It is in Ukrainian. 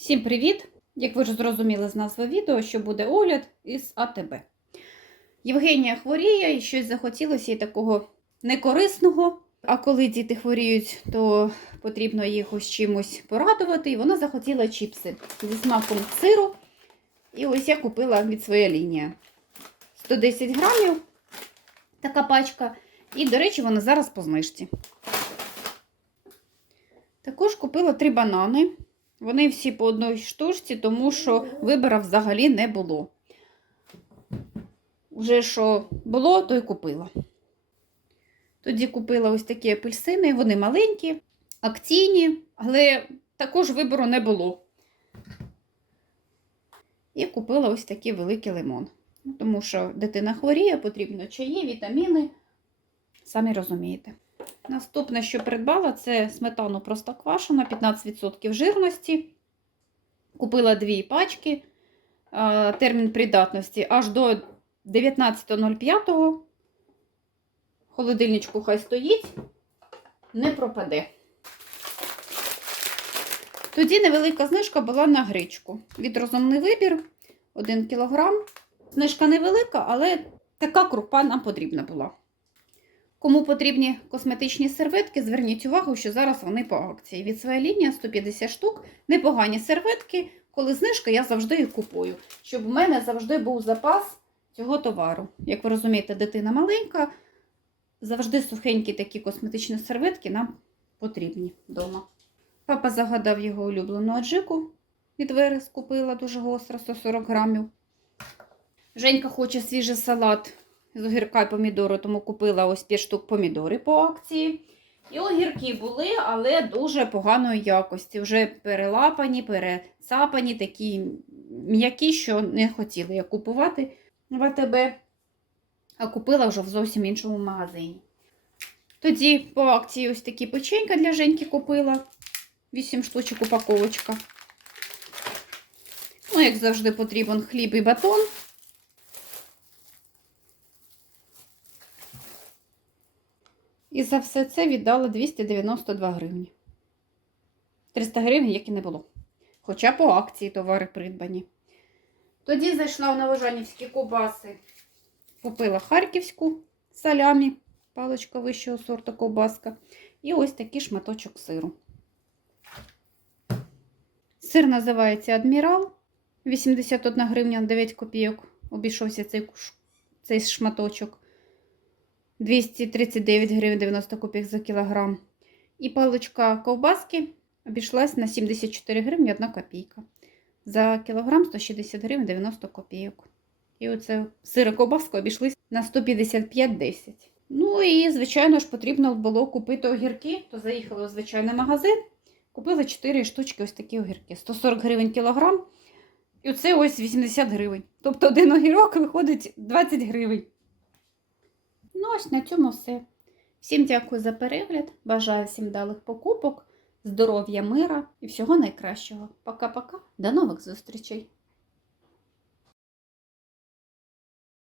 Всім привіт! Як ви ж зрозуміли з назви відео, що буде огляд із АТБ. Євгенія хворіє і щось захотілося їй такого некорисного. А коли діти хворіють, то потрібно їх ось чимось порадувати. І вона захотіла чіпси зі смаком сиру. І ось я купила від своєї лінії 110 грамів така пачка. І, до речі, вона зараз по знижці. Також купила три банани. Вони всі по одній штучці, тому що вибора взагалі не було. Уже що було, то й купила. Тоді купила ось такі апельсини, вони маленькі, акційні, але також вибору не було. І купила ось такий великий лимон. Тому що дитина хворіє, потрібно чаї, вітаміни. Самі розумієте. Наступне, що придбала, це сметану простоквашино, 15% жирності. Купила дві пачки. Термін придатності аж до 19.05. В холодильничку хай стоїть, не пропаде. Тоді невелика знижка була на гречку. Від розумний вибір 1 кг. Знижка невелика, але така крупа нам потрібна була. Кому потрібні косметичні серветки, зверніть увагу, що зараз вони по акції. Від своєї лінії 150 штук. Непогані серветки. Коли знижка, я завжди їх купую, щоб в мене завжди був запас цього товару. Як ви розумієте, дитина маленька, завжди сухенькі такі косметичні серветки нам потрібні вдома. Папа загадав його улюблену аджику від Верес, купила дуже гостро, 140 грамів. Женька хоче свіжий салат з огірка і помідору, тому купила ось 5 штук помідори по акції. І огірки були, але дуже поганої якості. Вже перелапані, перецапані, такі м'які, що не хотіла я купувати в АТБ, а купила вже в зовсім іншому магазині. Тоді по акції ось такі печенька для Женьки купила. 8 штучок упаковочка. Ну, як завжди, потрібен хліб і батон. І за все це віддала 292 гривні. 300 гривень, як і не було. Хоча по акції товари придбані. Тоді зайшла в Новожанівські ковбаси. Купила харківську салямі, паличка вищого сорту ковбаска. І ось такий шматочок сиру. Сир називається Адмірал. 81 гривня 9 копійок. Обійшовся цей, цей шматочок. 239 гривень 90 копійок за кілограм. І паличка ковбаски обійшлась на 74 гривні 1 копійка. За кілограм 160 гривень 90 копійок. І оце сири ковбаска обійшлись на 155,10. Ну і, звичайно ж, потрібно було купити огірки, то заїхала в звичайний магазин. Купила 4 штучки ось такі огірки. 140 гривень кілограм. І оце ось 80 гривень. Тобто один огірок виходить 20 гривень. Ну, ось на цьому все. Всім дякую за перегляд. Бажаю всім вдалих покупок, здоров'я, мира і всього найкращого. Пока-пока. До нових зустрічей!